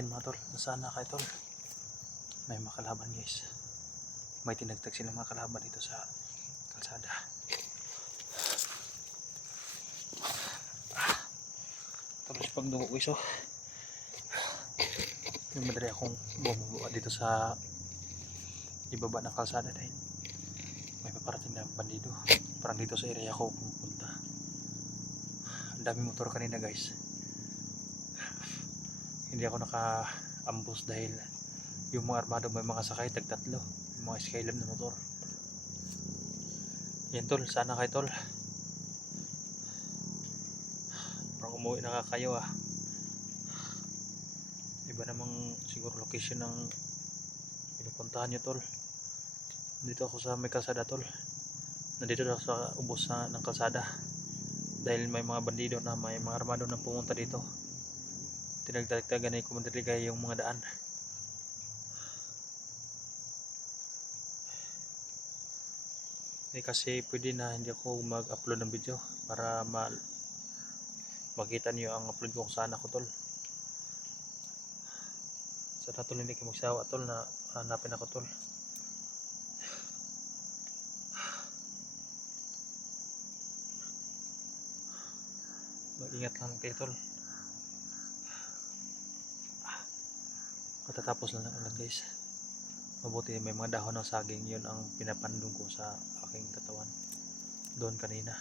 Ayan mga tol, nasaan na kayo tol? May mga kalaban guys. May tinagtag silang mga kalaban dito sa kalsada. Tapos pagdugo guys oh. Yung madali akong bumubuha dito sa ibaba ng kalsada dahil may paparating na bandido. Parang dito sa area ko pumunta. Ang daming motor kanina guys. Hindi ako naka-ambush dahil yung mga armado may mga sakay tagtatlo, yung mga Skylab na motor. Yan tol, sana kayo tol. Parang umuwi na kayo ah. Iba namang siguro location ng pinupuntahan nyo tol. Dito ako sa may kalsada tol. Nandito ako sa ubos ng kalsada. Dahil may mga bandido na may mga armado na pumunta dito. Tinagtagtagan ay kumandirigay yung mga daan. Kasi pwede na hindi ako mag-upload ng video para makita niyo ang upload ko kung saan ako tol. Sana tol hindi kayo magsawa tol na hanapin ako tol. Mag-ingat lang kayo tol. Katatapos lang ng ulan guys. Mabuti may mga dahon ng saging, yun ang pinapandong ko sa aking katawan doon kanina.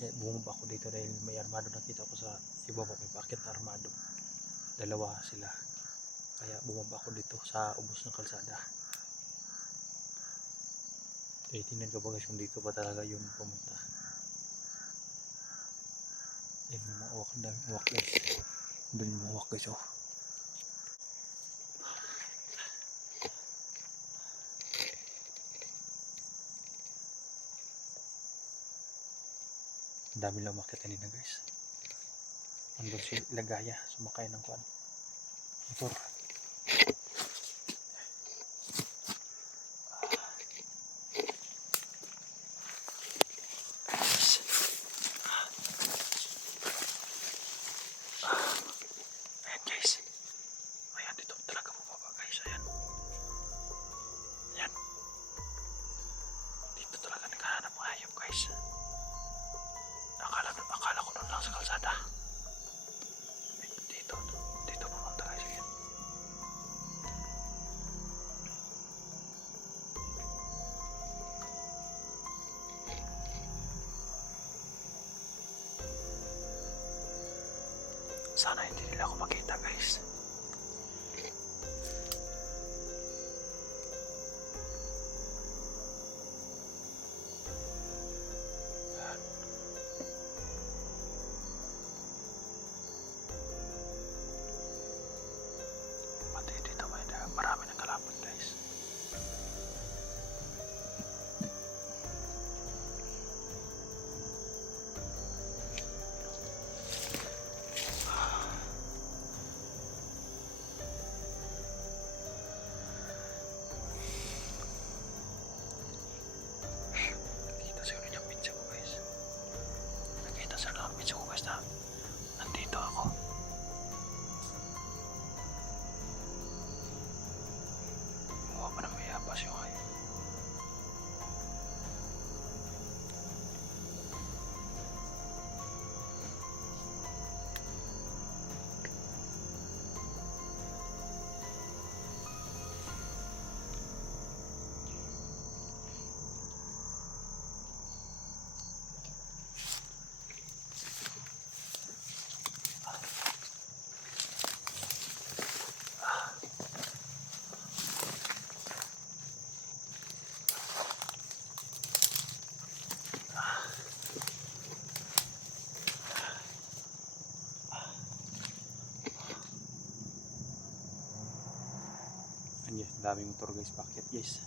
Kaya bumaba ako dito dahil may armado nakita ko sa ibaba, may paket na armado. Dalawa sila. Kaya bumaba ako dito sa ubos ng kalsada. Tingnan ko ba guys kung dito ba talaga yun pumunta. Yan yung mga uwak, daming uwak guys. Doon yung mga uwak guys oh. Ang dami lang umakyat kanina guys. Andun si Lagaya, sumakay ng kuan motor. Ayan guys. Ayan, dito talaga bumaba guys. Ayan. Ayan. Dito talaga naghahanap ng hayop guys. Akala ko doon lang sa kalsada. Dito pumunta guys. Ayan. Sana hindi nila ako makita guys. Pati dito marami ng kalaban guys. Nakita siguro yung pizza ko guys. Nakita siguro yung pizza ko guys na nandito ako. Mukha pa na may habas yung ay. Ayan guys, daming motor guys, bakit guys?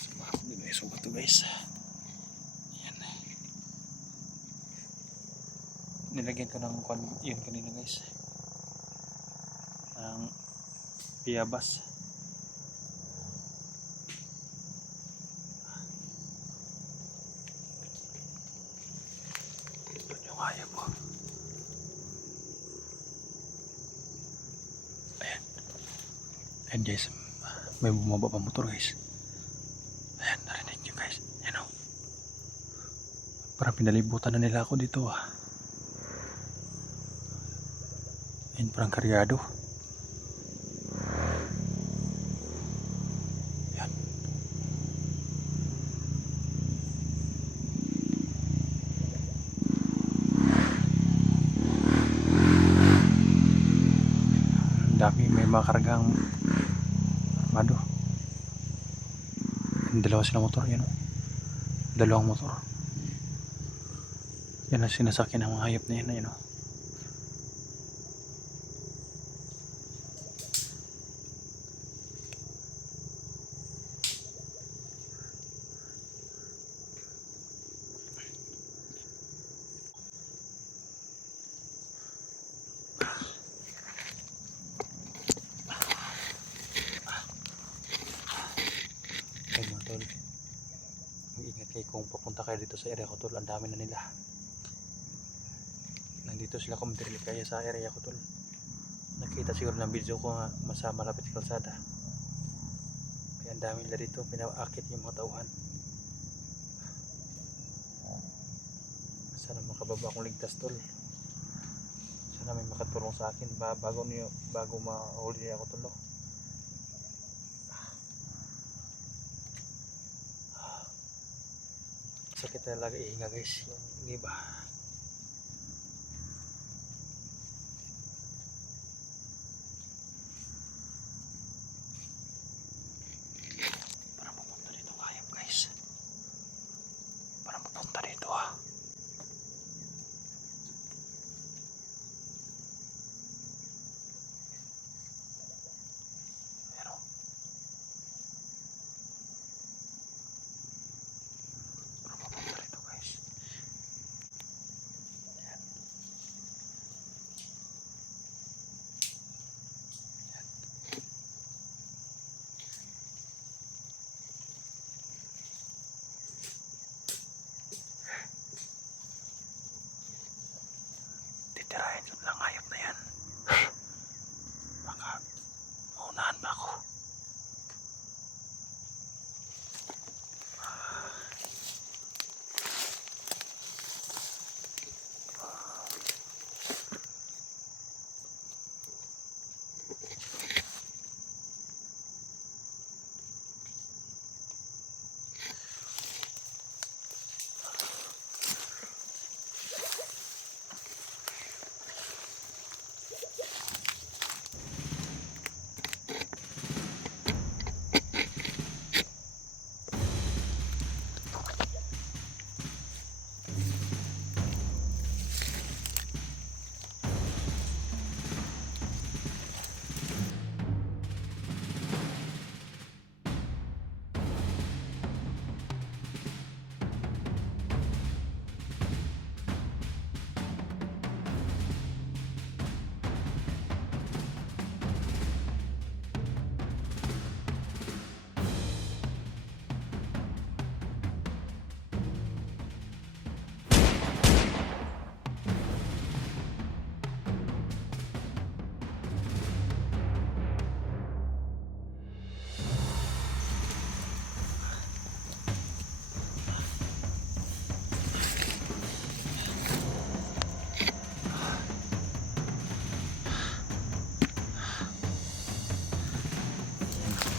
Sumakap din na yung to guys. Ayan. Nilagyan ko ng yun kanina guys. Ng piyabas. Doon yung hayop ko. Ayan guys, may bumaba pa motor guys. Ayan, narinig nyo guys. Ayan o. Parang pinalibutan na nila ako dito ah. Ayan, parang karyado. Ayan. Ang dami, may mga kargang armado. Dalawa sila motor, yan o. Dalawang motor. Yan ang sinasakyan ng mga hayop na yan, yan o. Ay mga tol, mag-ingat kayo kung papunta kayo dito sa area ko tol. Ang dami na nila. Nandito sila kumatirili kaya sa area ko tol. Nakita siguro ng video ko nga malapit sa kalsada. Kaya ang dami nila dito, pinaakit yung mga tauhan. Sana makababa akong ligtas tol. Sana may makatulong sa akin bago mahuli ako tol. Sakit talaga ihinga guys, yung iba. Parang pupunta dito hayop guys. Parang pupunta dito ah. Pero parang pupunta dito guys. Ayan. Titirahin ko lang hayop na yan. Baka maunahan pa ako.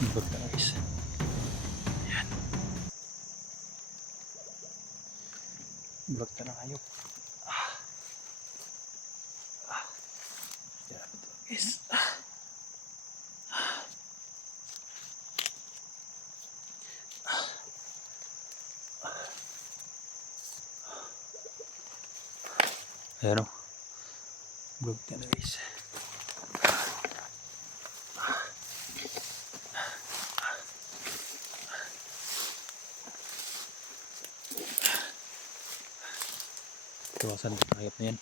Ibag na guys. Ayan. Ibag na ng hayop. Ayan ito guys. Ayan o. Ibag na guys. Iwasan ang hayop na yan.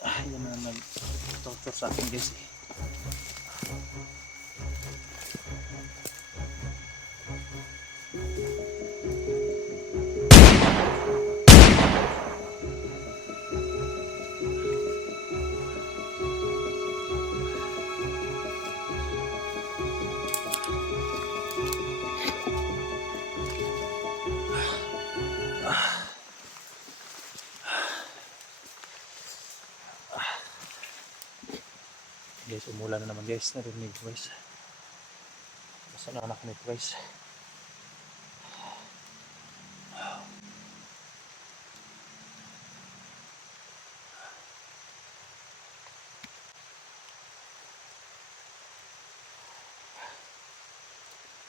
Yan na nag-torture sa akin guys eh. Guys, umulan na naman guys, narinig ko guys. Saan ang anak nito guys?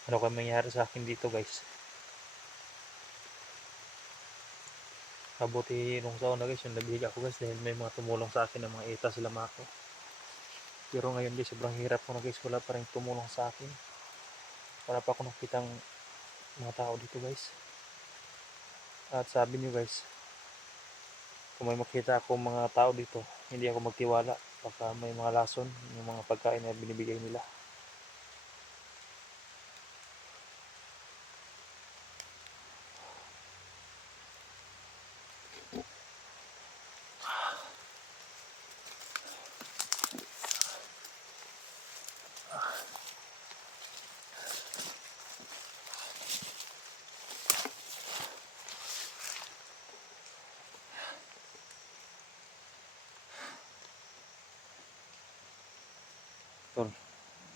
Ano kaya mangyari sa akin dito guys? Kabuti nung sa una guys, yung nabihig ako guys dahil may mga tumulong sa akin ng mga itas sila ako. Pero ngayon guys, sobrang hirap ko na guys, wala pa rin tumulong sa akin. Wala pa ako nakitang mga tao dito guys. At sabi nyo guys, kung may makita ako mga tao dito, hindi ako magtiwala. Baka may mga lason, yung mga pagkain na binibigay nila. Tol,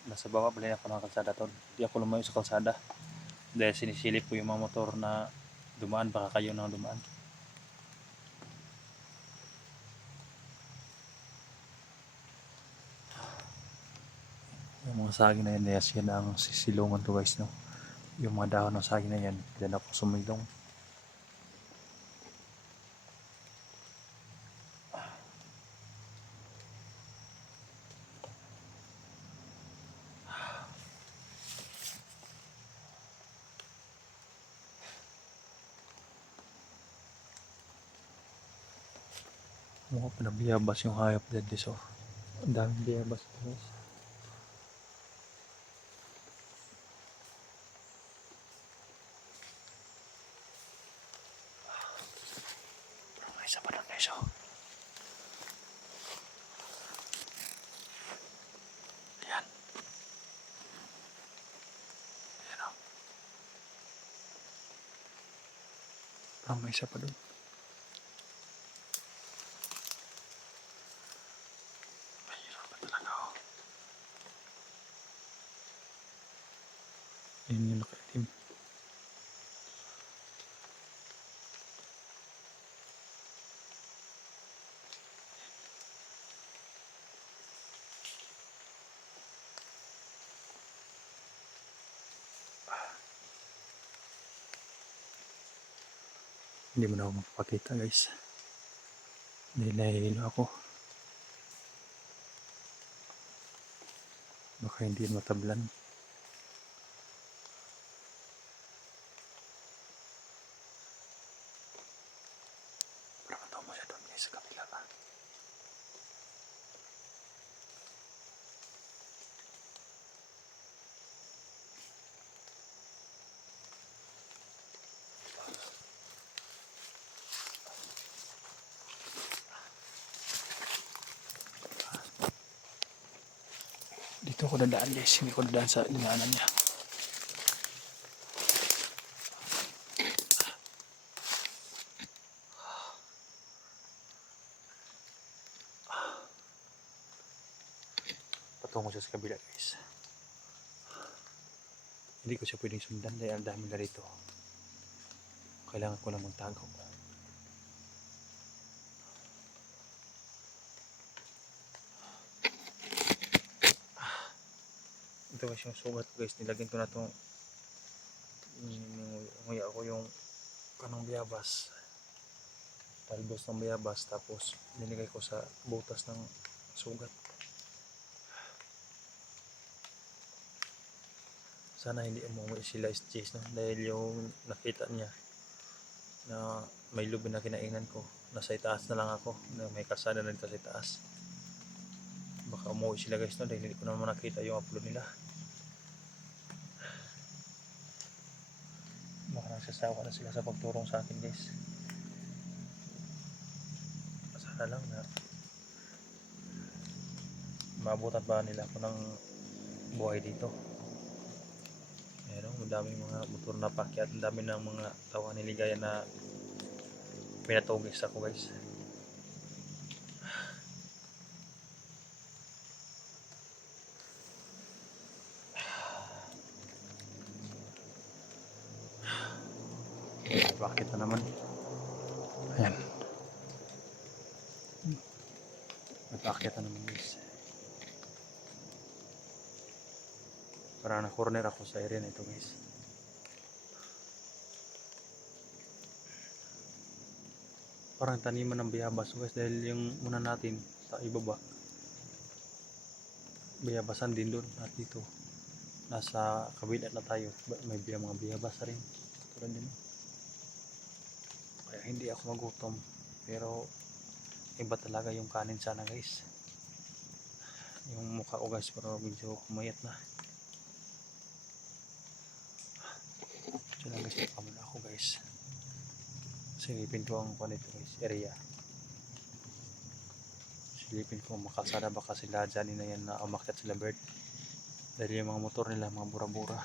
nasa baba pala ako ng kalsada tol. Hindi ako lumayo sa kalsada. Dahil sinisilip ko yung mga motor na dumaan, baka kayo nang dumaan. Yung mga saging na yan, yan ang sisilungan to guys, no? Yung mga dahon ng saging na yan, dyan ako sumilong. Mga pinabiyabas yung hayop dyan so. Ang daming biyabas guys. May isa pa doon guys oh. Ayan. Ayan oh. Parang may isa pa doon. Mahirap pa talaga oh. Ayan yung nakaitim. Hindi mo na ako mapapakita guys. Dahil nahihilo ako. Baka hindi matablan. Para mataw mo siya doon guys sa kapila pa. Dito ako dadaan guys, hindi ko dadaan sa linaanan niya. Patungo siya sa kabila guys. Hindi ko siya pwedeng sundan dahil ang dami na rito. Kailangan ko lang magtago. Ito guys yung sugat ko guys, nilagyan ko na itong nguya ako yung kanong biyabas, talbos ng biyabas, tapos nilagay ko sa butas ng sugat. Sana hindi umuwi sila Jace no? Dahil yung nakita niya na may lubi na kinainan ko, nasa itaas na lang ako, na may kalsada na dito sa itaas. Baka umuwi sila guys no? Dahil hindi ko naman nakita yung upload nila. Baka nagsasawa na sila sa pagturong sa akin guys. Sana lang na maabutan ba nila ako ng buhay dito. Meron, madaming mga motor na pakyat, ang dami ng mga tawa ni Ligaya na pinatugis ako guys. bakit na naman. Ayan. Nagpakita naman guys. Parang na-corner ako sa area na ito guys. Parang taniman ng bayabas guys, dahil yung una natin sa ibaba bayabasan din doon, at dito nasa kabila na tayo may mga bayabas rin tulad din. Kaya hindi ako magutom, pero iba talaga yung kanin sana guys. Yung mukha ko guys pero medyo kumayat na. So lang guys, pamana ako guys. Silipin ko ang panito guys, area. Silipin ko makasada baka sila dyan na yan na umakyat sila bird. Dahil yung mga motor nila mga bura-bura.